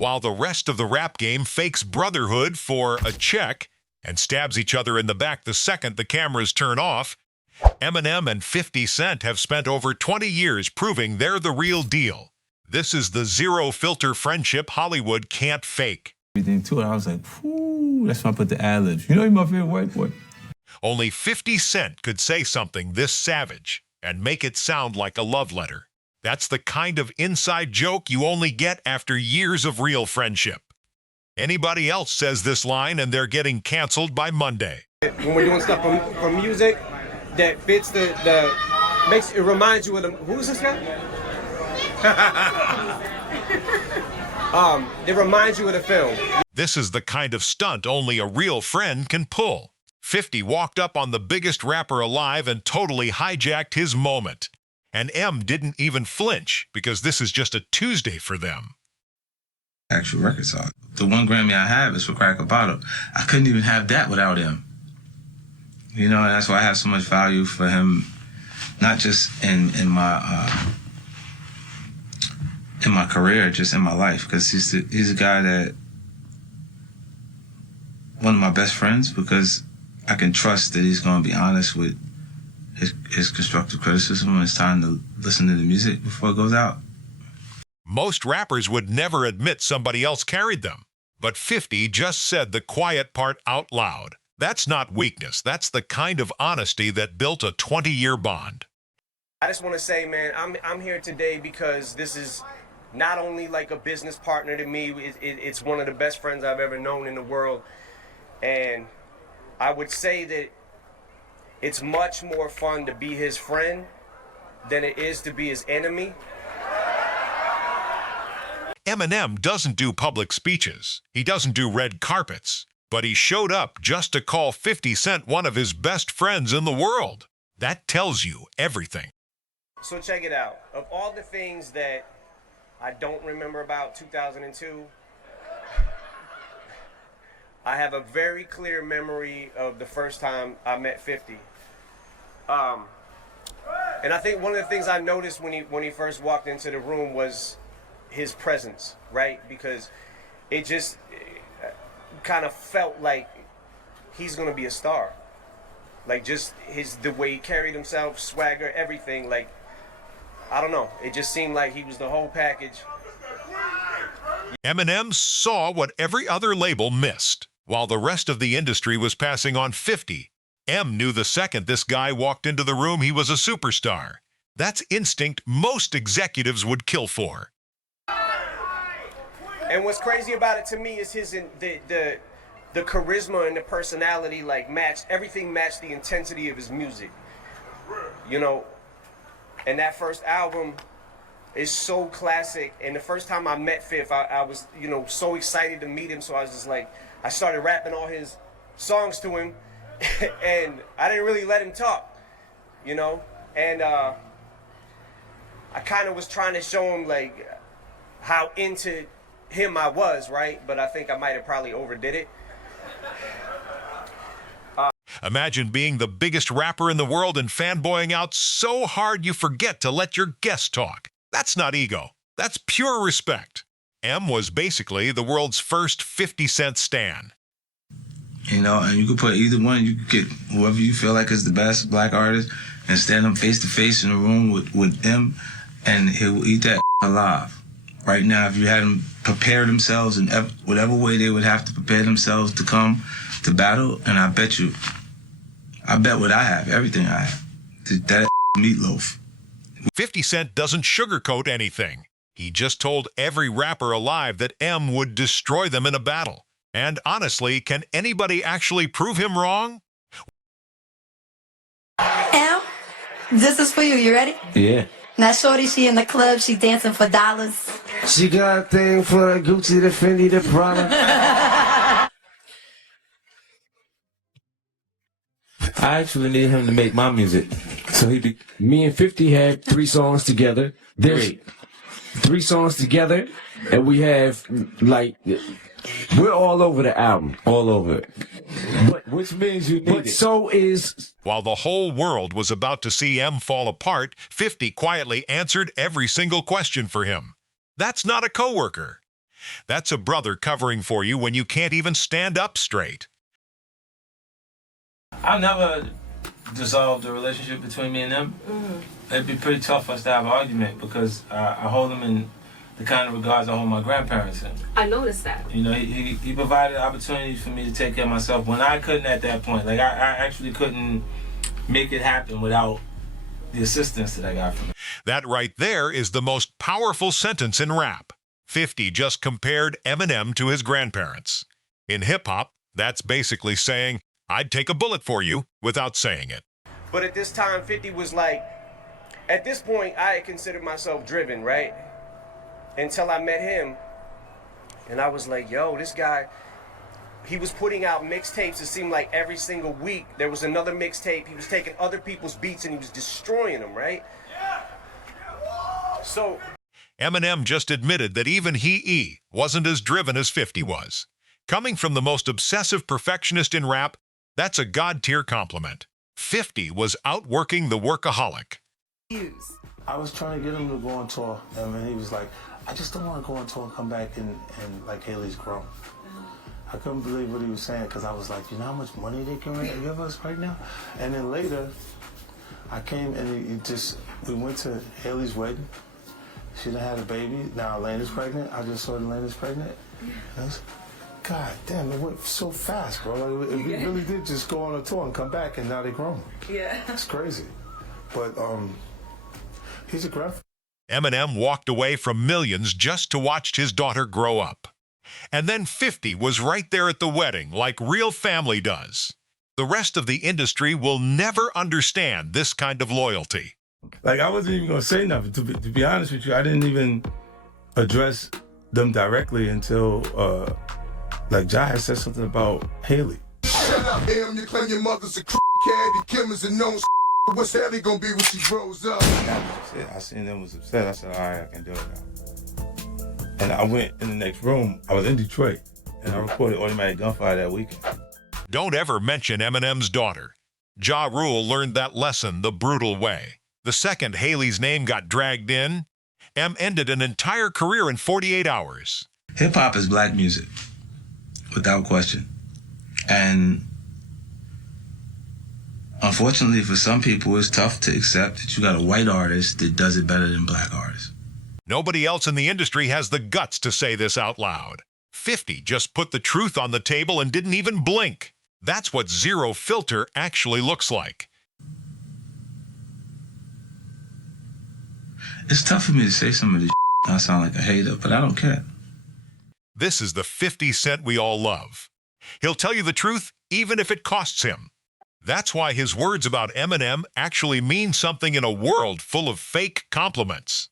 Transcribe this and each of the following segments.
While the rest of the rap game fakes brotherhood for a check and stabs each other in the back the second the cameras turn off, Eminem and 50 Cent have spent over 20 years proving they're the real deal. This is the zero-filter friendship Hollywood can't fake. Everything to it, I was like, whoo, that's when I put the ad-libs. You know you're my favorite white boy. Only 50 Cent could say something this savage and make it sound like a love letter. That's the kind of inside joke you only get after years of real friendship. Anybody else says this line and they're getting canceled by Monday. When we're doing stuff from music that fits it reminds you of the, who's this guy? It reminds you of the film. This is the kind of stunt only a real friend can pull. 50 walked up on the biggest rapper alive and totally hijacked his moment. And M didn't even flinch because this is just a Tuesday for them. Actual record song. The one Grammy I have is for Crack a Bottle. I couldn't even have that without him. You know, and that's why I have so much value for him, not just in my career, just in my life, because he's a guy that, one of my best friends, because I can trust that he's going to be honest with his constructive criticism when it's time to listen to the music before it goes out. Most rappers would never admit somebody else carried them, but 50 just said the quiet part out loud. That's not weakness. That's the kind of honesty that built a 20-year bond. I just want to say, man, I'm here today because this is not only like a business partner to me, it's one of the best friends I've ever known in the world. And I would say that it's much more fun to be his friend than it is to be his enemy. Eminem doesn't do public speeches. He doesn't do red carpets. But he showed up just to call 50 Cent one of his best friends in the world. That tells you everything. So check it out. Of all the things that I don't remember about 2002, I have a very clear memory of the first time I met 50. And I think one of the things I noticed when he first walked into the room was his presence, right? Because it just kind of felt like he's gonna be a star. Like just the way he carried himself, swagger, everything. Like, I don't know. It just seemed like he was the whole package. Eminem saw what every other label missed. While the rest of the industry was passing on 50, M knew the second this guy walked into the room he was a superstar. That's instinct most executives would kill for. And what's crazy about it to me is the charisma and the personality, like everything matched the intensity of his music. You know, and that first album is so classic. And the first time I met Fifth, I was, you know, so excited to meet him. So I was just like, I started rapping all his songs to him, and I didn't really let him talk, you know. And I kind of was trying to show him like how into him I was, right? But I think I might have probably overdid it. Imagine being the biggest rapper in the world and fanboying out so hard you forget to let your guests talk. That's not ego. That's pure respect. M was basically the world's first 50 Cent stan. You know, and you could put either one. You could get whoever you feel like is the best black artist and stand them face to face in a room with them, and he'll eat that alive. Right now, if you had them prepare themselves in whatever way they would have to prepare themselves to come to battle, and I bet what I have, everything I have, that meatloaf. 50 Cent doesn't sugarcoat anything. He just told every rapper alive that M would destroy them in a battle. And honestly, can anybody actually prove him wrong? M, this is for you. You ready? Yeah. Now, shorty, she in the club. She dancing for dollars. She got a thing for the Gucci, the Fendi, the Prada. I actually need him to make my music. So me and 50 had 3 songs together. Great. 3 songs together, and we have, like, we're all over the album. All over it. But, which means you need it. So is... While the whole world was about to see M fall apart, 50 quietly answered every single question for him. That's not a coworker. That's a brother covering for you when you can't even stand up straight. I never dissolved the relationship between me and them. It'd be pretty tough for us to have an argument because I hold them in the kind of regards I hold my grandparents in. I noticed that. You know, he provided opportunities for me to take care of myself when I couldn't at that point. Like, I actually couldn't make it happen without the assistance that I got from him. That right there is the most powerful sentence in rap. 50 just compared Eminem to his grandparents. In hip-hop, that's basically saying, I'd take a bullet for you without saying it. But at this time, 50 was like, at this point, I had considered myself driven, right? Until I met him, and I was like, yo, this guy, he was putting out mixtapes. It seemed like every single week there was another mixtape. He was taking other people's beats and he was destroying them, right? So Eminem just admitted that even he wasn't as driven as 50 was. Coming from the most obsessive perfectionist in rap, that's a God-tier compliment. 50 was outworking the workaholic. I was trying to get him to go on tour, and he was like, I just don't want to go on tour and come back and like Haley's grown. I couldn't believe what he was saying because I was like, you know how much money they can give us right now? And then later, I came and we went to Haley's wedding. She done had a baby. Now Elena's pregnant. I just saw Elena's pregnant. God damn, it went so fast, bro. Like, we really did just go on a tour and come back, and now they grown. Yeah. It's crazy. But he's a grandfather. Eminem walked away from millions just to watch his daughter grow up. And then 50 was right there at the wedding, like real family does. The rest of the industry will never understand this kind of loyalty. Like, I wasn't even going to say nothing. To be honest with you, I didn't even address them directly until, like, Ja had said something about Haley. Shut up, Em. You claim your mother's a crackhead, and Kim is a known What's Haley gonna be when she grows up? I seen them was upset. I said, all right, I can do it now. And I went in the next room. I was in Detroit, and I recorded Automatic Gunfire that weekend. Don't ever mention Eminem's daughter. Ja Rule learned that lesson the brutal way. The second Haley's name got dragged in, Em ended an entire career in 48 hours. Hip-hop is black music, without question. And unfortunately for some people, it's tough to accept that you got a white artist that does it better than black artists. Nobody else in the industry has the guts to say this out loud. 50 just put the truth on the table and didn't even blink. That's what Zero Filter actually looks like. It's tough for me to say some of this. I sound like a hater, but I don't care. This is the 50 Cent we all love. He'll tell you the truth even if it costs him. That's why his words about Eminem actually mean something in a world full of fake compliments.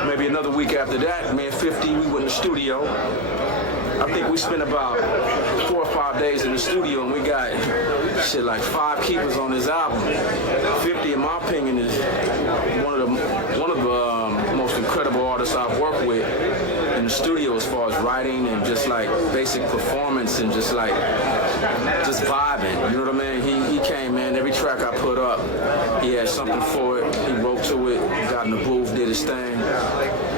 Maybe another week after that, me and 50, we went in the studio. I think we spent about 4 or 5 days in the studio, and we got shit like 5 keepers on this album. 50, in my opinion, is one of the most incredible artists I've worked with in the studio as far as writing and just like basic performance and just vibing. You know what I mean? He came in, every track I put up, he had something for it. He wrote to it, got in the booth, did his thing.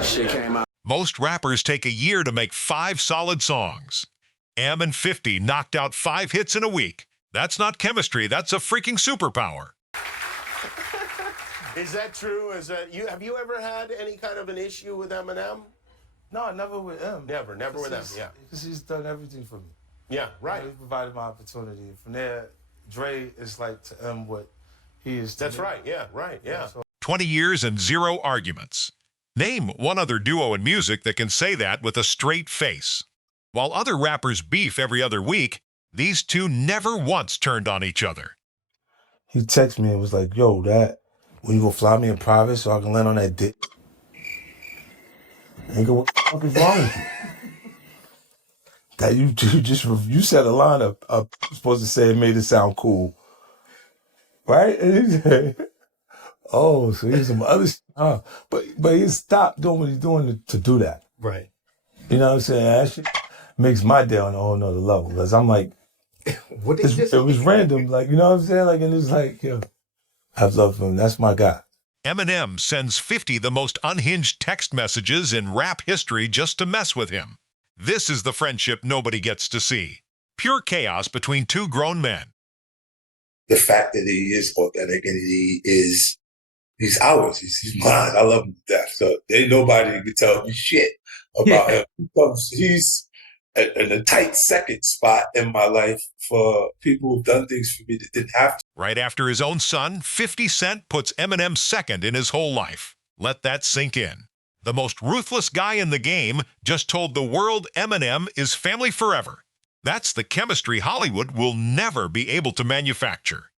Shit came out. Most rappers take a year to make 5 solid songs. Em and 50 knocked out 5 hits in a week. That's not chemistry, that's a freaking superpower. Is that true? Have you ever had any kind of an issue with Eminem? No, never with him. Never with him, yeah. Because he's done everything for me. Yeah, right. He provided my opportunity. From there, Dre is like to him what he is to That's me. right, yeah, right, yeah. 20 years and 0 arguments. Name one other duo in music that can say that with a straight face. While other rappers beef every other week, these two never once turned on each other. He texted me and was like, yo, when you gonna fly me in private so I can land on that dick? Nigga, what the fuck is wrong with you? That you said a line up supposed to say it made it sound cool. Right? And he said, oh, so here's some other stuff. But he stopped doing what he's doing to do that. Right. You know what I'm saying? That shit makes my day on a whole nother level. Because I'm like, it was random. Like, you know what I'm saying? Like, and it's like, yo, I have love for him. That's my guy. Eminem sends 50 the most unhinged text messages in rap history just to mess with him. This is the friendship nobody gets to see. Pure chaos between two grown men. The fact that he is authentic and he's ours. He's mine. I love him to death. So ain't nobody can tell me shit about him. He's in a tight second spot in my life for people who've done things for me that didn't have to. Right after his own son, 50 Cent puts Eminem second in his whole life. Let that sink in. The most ruthless guy in the game just told the world Eminem is family forever. That's the chemistry Hollywood will never be able to manufacture.